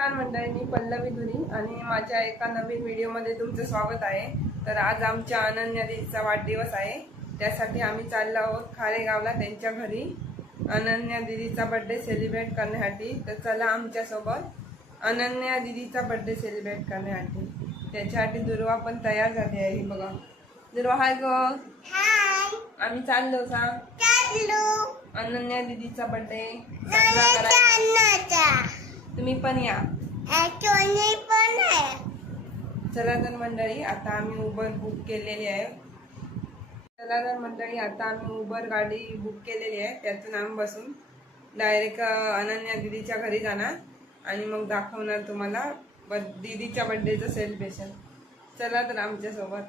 नमस्कार मंडळी मी पल्लवी धुरी आणि माझ्या एका नवीन व्हिडिओमध्ये तुमचं स्वागत आहे. तर आज आमच्या अनन्या दिदीचा वाढदिवस आहे. त्यासाठी आम्ही चाललो आहोत खारेगावला त्यांच्या घरी. अनन्या दिदीचा बर्थडे सेलिब्रेट करण्यासाठी. तर चला आमच्यासोबत अनन्या दिदीचा बर्थडे सेलिब्रेट करण्यासाठी. त्याच्यासाठी दुर्वा पण तयार झाली आहे बघा. दुर्वा हाय ग. आम्ही चाललो सांग. अनन्या दिदीचा बर्थडे साजरा करायचा. तुम्ही पण या. चला तर मंडळी आता आम्ही उबर बुक केलेली आहे. चला तर मंडळी आता आम्ही उबर गाडी बुक केलेली आहे. त्यातून आम्ही बसून. डायरेक्ट अनन्या दिदीच्या घरी जाणार. आणि मग दाखवणार तुम्हाला. ब दिदीच्या बड्डेचं सेलिब्रेशन चला तर आमच्यासोबत.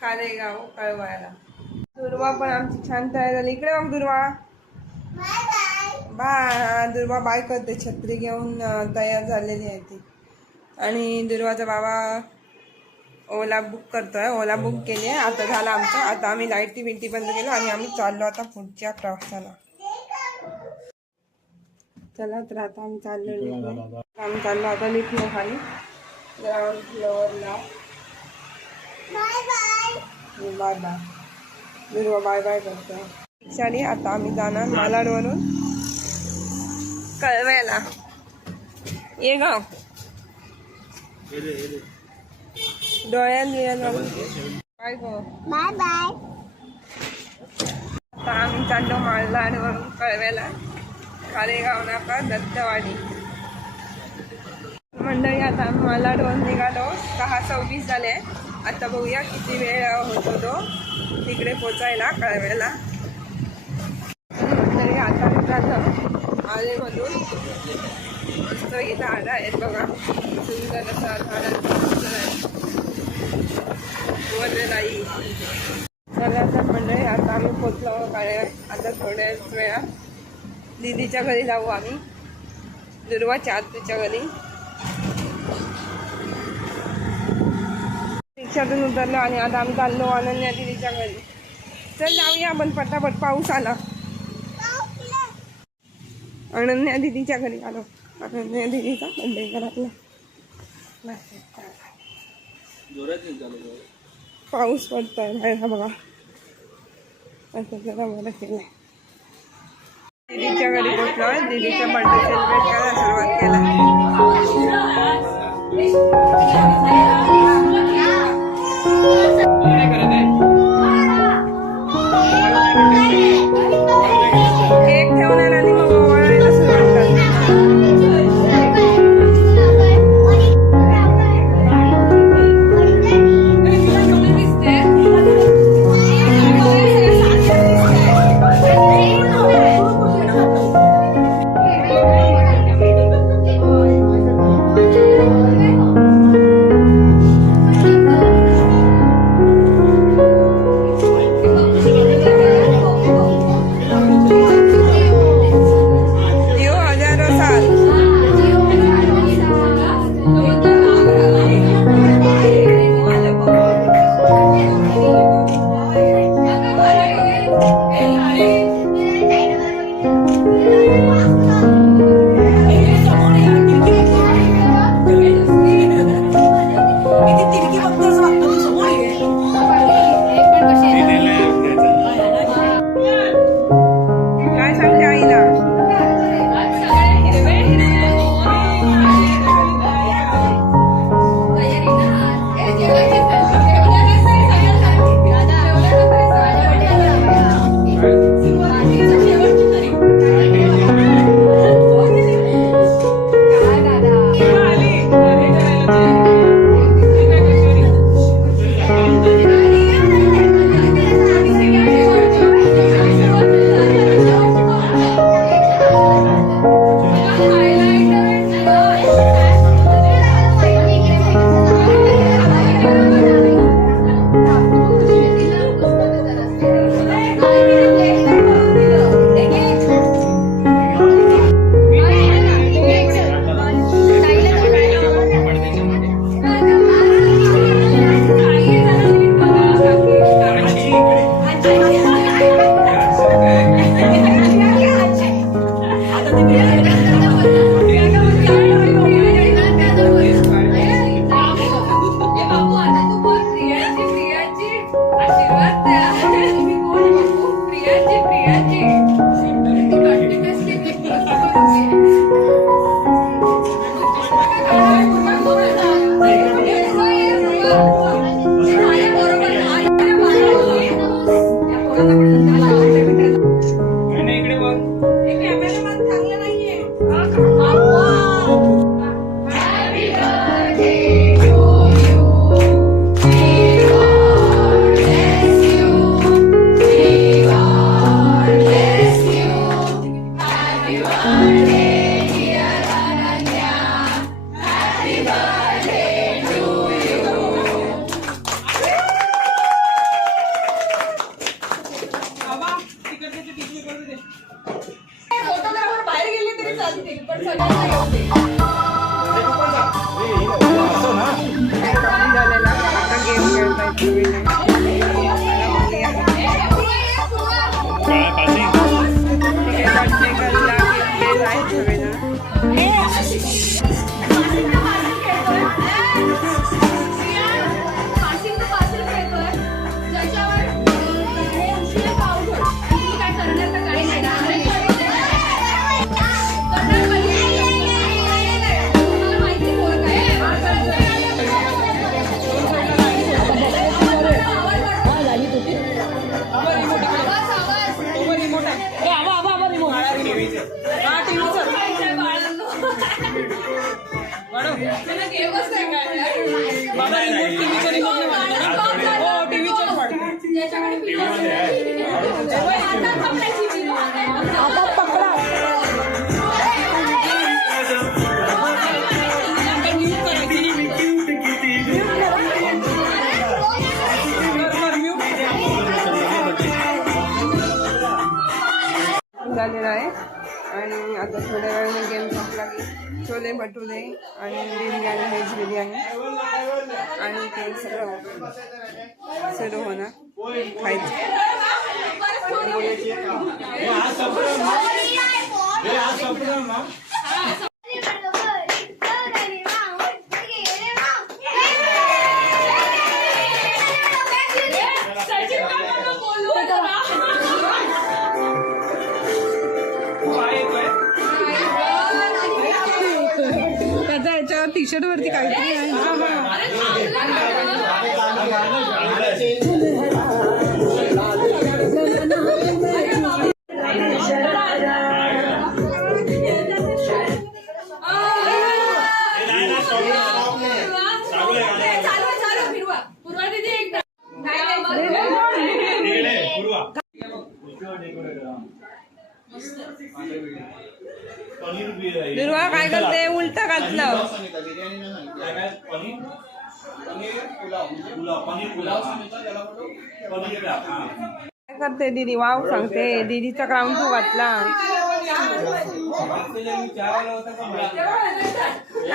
खारेगाव कळवायला. दुर्वा पण आमची छान तयार झाली. इकडे बघ दुर्वा. बाय बा दुर्वा बाय करते छत्री घेऊन तयार झालेली आहे ती. आणि दुर्वाचा बाबा ओला बुक करतोय. ओला बुक केली आहे. आता झाला आमचं. आता आम्ही लाईटी बिंटी बंद केलो आणि आम्ही चाललो आता पुढच्या प्रवासाला. चला तर आता आम्ही चाललो. आम्ही चाललो आता लिफ्टने खाली. ग्राउंड फ्लोअरला bye bye. Durva bye bye करतोय. आता आम्ही जाणार मालाडवरून. कळव्याला ये गाव बाय बाय आता आम्ही चाललो मालदाडवरून कळव्याला खारेगाव नाका दत्तवाडी. मंडळी आता आम्ही मालाडवरून निघालो. सहा सव्वीस झाले. आता बघूया किती वेळ होतो तो तिकडे पोचायला कळव्याला मंडळी आता आम्ही चाललो आलेमधून मस्त ही झाडं आहेत बघा. सुंदर असा झाडांचा आहे. वरलाई चला तर मंडळी आता आम्ही पोचलो काय आता थोड्याच वेळा दीदीच्या घरी जाऊ आम्ही. दुर्वाच्या आत्याच्या घरी. रिक्षातून उतरलो आणि आता आम्ही चाललो अनन्या दिदीच्या घरी. चल जाऊया आपण पटापट पाऊस आला. अनन्या दिदीच्या घरी आलो. अनन्या दिदीचा बड्डे घरातला. पाऊस पडतोय बाहेर हा बघा. असं जरा बरं केलंय दीदीच्या घरी पोचलो. दीदीचा बर्थडे सेलिब्रेट करायला सुरुवात केला. Peace. झालेला आहे. आणि आता थोड्या वेळाने गेम संपला की छोले भटुरे आणि बिर्याणी व्हेज बिर्याणी. आणि ते सगळं सुरू होणार. खायचं त्याच्या टी शर्ट वरती काहीतरी आहे दुर्वा काय करते उलट घातलं काय करते दीदी? वाव सांगते. दीदीचा क्राऊन तू घातला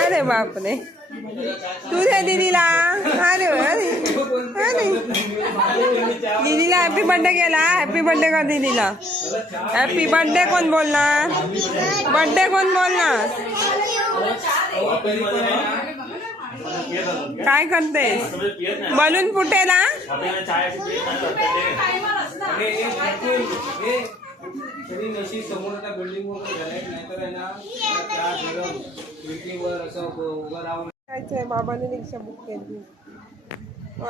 अरे बापरे. तुझ्या दीदीला. अरे अरे अरे दीदीला हॅपी बर्थडे केला. हॅपी बर्थडे कर दीदीला. हॅपी बर्थडे कोण बोलणार? बर्थडे कोण बोलणार? काय करते? बलून आहे ना बाबाने रिक्षा बुक केली.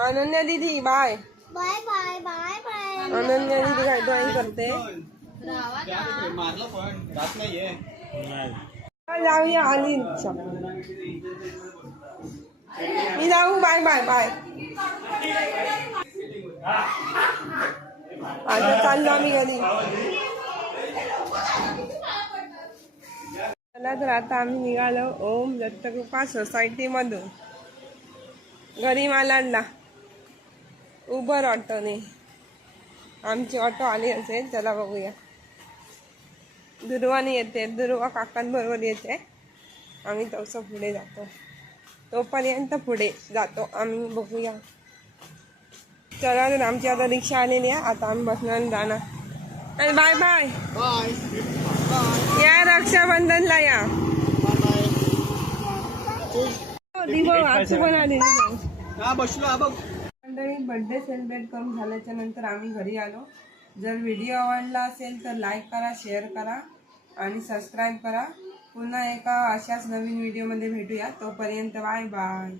अनन्या दीदी bye bye bye bye bye Ananya दीदी काय ड्रॉइंग करते? मारलं पण जात नाहीये. जाऊया आली. रिक्षा मी जाऊ बाय बाय बाय आता चाललो आम्ही घरी चला तर आता आम्ही निघालो ओम दत्तकृपा सोसायटीमधून घरी मालाडला उबर ऑटोने आमची ऑटो आली असेल चला बघूया दुर्वाने येते दुर्वा काकांबरोबर येते आम्ही तसं पुढे जातो तोपर्यंत पुढे जातो. आम्ही बघूया. चला तर आमची आता रिक्षा आलेली आहे. आता आम्ही बसणार जाणार. आणि बाय बाय. या रक्षाबंधनला या. हो, पण आली हा हा मंडळी बर्थडे सेलिब्रेट करून झाल्याच्यानंतर आम्ही घरी आलो. जर व्हिडिओ आवडला असेल तर लाईक करा शेअर करा आणि सबस्क्राईब करा. पुन्हा एका अशाच नवीन व्हिडिओमध्ये भेटूया. तोपर्यंत बाय बाय.